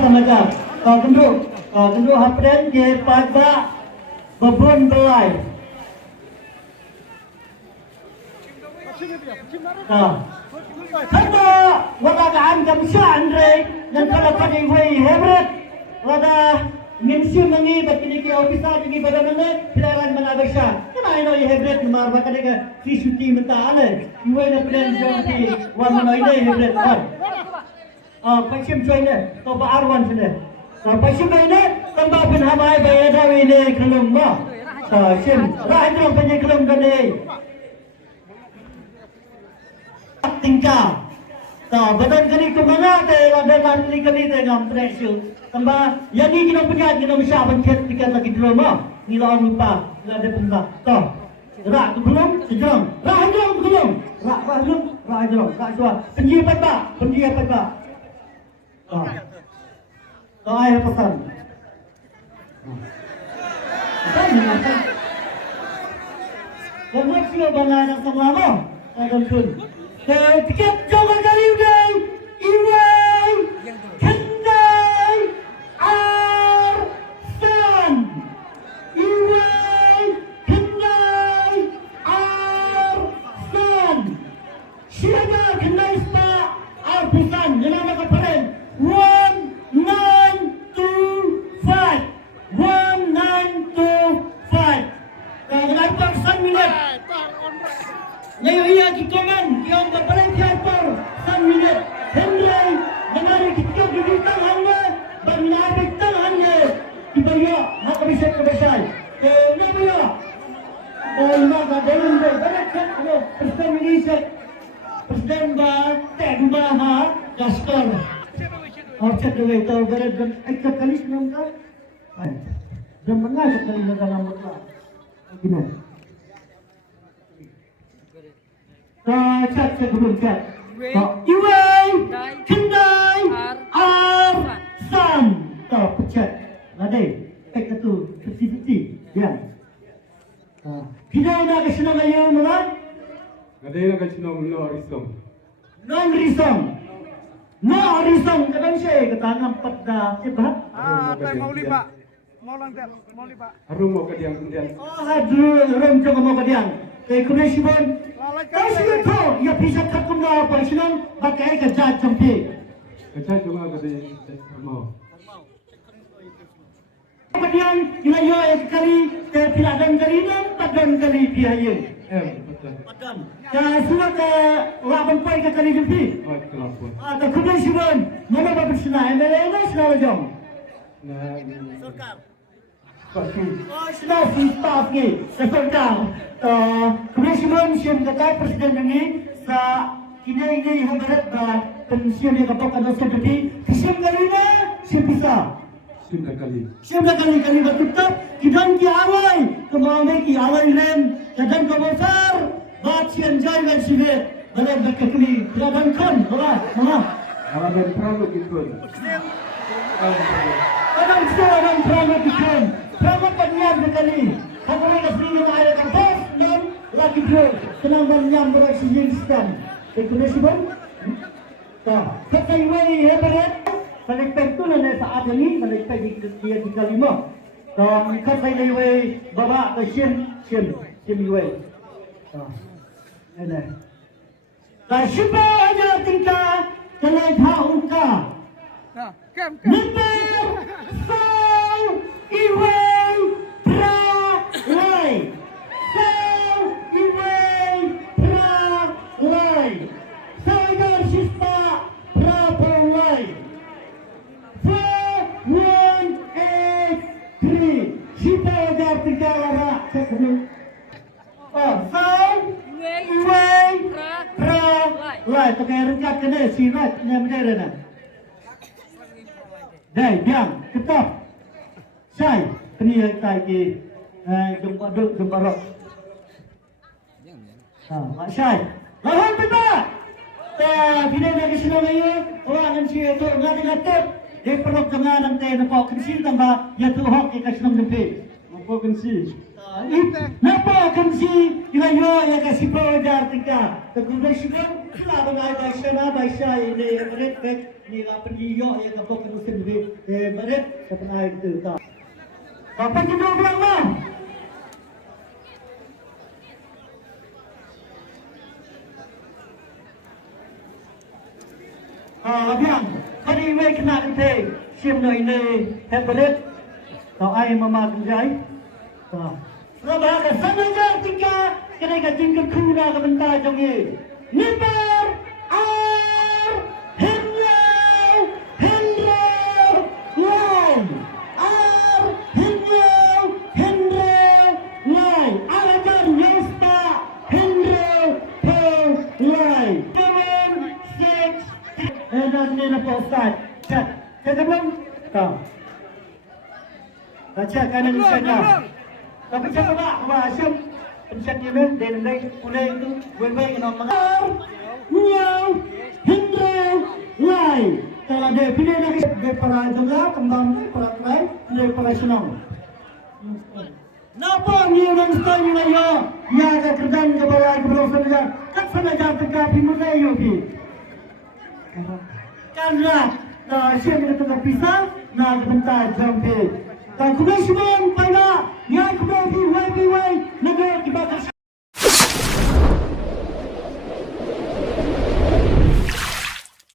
sama aja. Kau tunduk hapren ke pada babon belai. Satu, wadagaan kamsa Andre dan kalau pada iway hebret, wadah minsi mangi bakini ke ofisa di mana pelaran menabasya. Kenapa ini hebret nomor bakal ke CCTV mentah ale. Iway na plan jompi wan mana ini hebret wan. Pacim joinnya, to Arwan sini. Pacim ini tambah penhamai bayar dawi ini kelum ma. Sim, rakyat punya kelum kene. Tingkah. Badan kini ke mana? Ada nanti kini dengan pressure. Tambah yang ini kita punya kita bisa pencet tiket lagi di rumah. Ni lawan lupa, ada pembak. Rak belum sejam. Rak belum. Rak suah. Penjiat pak. Ayah pesan. Kamu siapa bangga anak sama apa? Akan kun. Tiket jangan kali udah. Iway, Kendai, Arsan. Iway, Kendai, Arsan. Siapa Kendai Spa Arsan? Yang nama keparen. 1925. Kenapa minit? Ngayon iya kikoman yang berpaling tiapar 1 minit. Henry menari kita di tangannya, bernabik tangannya. Dibaya maka bisa kebesaran. Kenapa? Maka dalam berbakat Presiden Malaysia, Presiden Tengah Gaskar. Orchard dewe tahu berat ekor kali senang kan? Dan mengajar kali dalam muka. Gimana? Cat sebelum cat. Iway, Kendai, Arsan. Tahu pecat. Ada. Tek itu 50-50. Ya. Kita nak kesenang ayo mana? Ada nak kesenang no risong. Non risong. No risong kadang saya ketanam pada cepat. Mau lipat. Mau langgar, mau lipat. Harum mau kadiang kemudian. Aduh, harum coba mau kadiang. Kemudian kasih tu, ya bisa takut nak apa? Senang pakai kerja campur. Kerja cuma kadi mau. Kadiang ilayo sekali peladan kali ni, padan kali biaya. Betul. Padan. Semua ke 8 poin ke kali jumpi. Oh, kelapun. Tak kemudian mana bapak senang? MLA ni senang jom. Sorkar. Senang staff ni, sorkar. Kemudian siapa kata Presiden ini sa ini yang berat dah pensiun yang kapok ada seperti siapa kali ni siapa bisa. Siapa kali bertukar kita ki awal kemana ki awal rem dan kebesar bacian jalan sibet dalam berkekali dan kan mana Awal dari perahu gitu. Adam perahu gitu perahu penyam sekali kamu nak sendiri ada kantor dan lagi bro senang menyam beroksigen sistem ekonomi tak sekarang ini hebat. Balik tu na saat ini balik dia 35. Dan kat saya lewe baba ke sim lewe. Ini. Dan siapa aja tingkah kalau tahu ka. Kem. Number 4 Iway Pralay. Saya sista Pralay. 4-1-8-3. Siapa ajar tiga orang sebelum? Iway Pralay. Pakai rengkat kena sirat yang benar na. Dai, diam, ketap. Sai, kini tai ke jumpa rok. Mak Sai. Lawan peta. Bila nak senang ayo, orang kan si tu ngat-ngat. Dia perlu tengah nanti nampak kensi tambah ya tu hok ke senang jumpa. Nampak kensi. Nampak kensi ila yo ya kasih pajar tinggal. Kemudian Sila mengai Baisana Baisha ini berit baik ni lah penyiyo yang kapok musim lebih berit sepenai itu tak. Apa kita bilang lah? Biang, kali ini kena kita siam noi ini berit. Tahu ai mama kerjai. Sebab sana je tinggal kena kacing ke kuna ke bentar jom ye. Nipar ar Henry line ar Henry line alajan Yesta Henry line 7 6 dan ni nak start chat belum tak baca kanan sana tapi saya coba Asyam pencet dia dan mulai itu wei kena mengar nyau Henry line kalau dia pilih lagi dia para dengar kembang para lain dia para senang napa ni orang stay ni ya ya ke kerjaan ke bawah ke bawah saja kat sana jatuh ke mulai yogi karena Asyam kita tengah pisah nak bentar jam dan kumpulan pada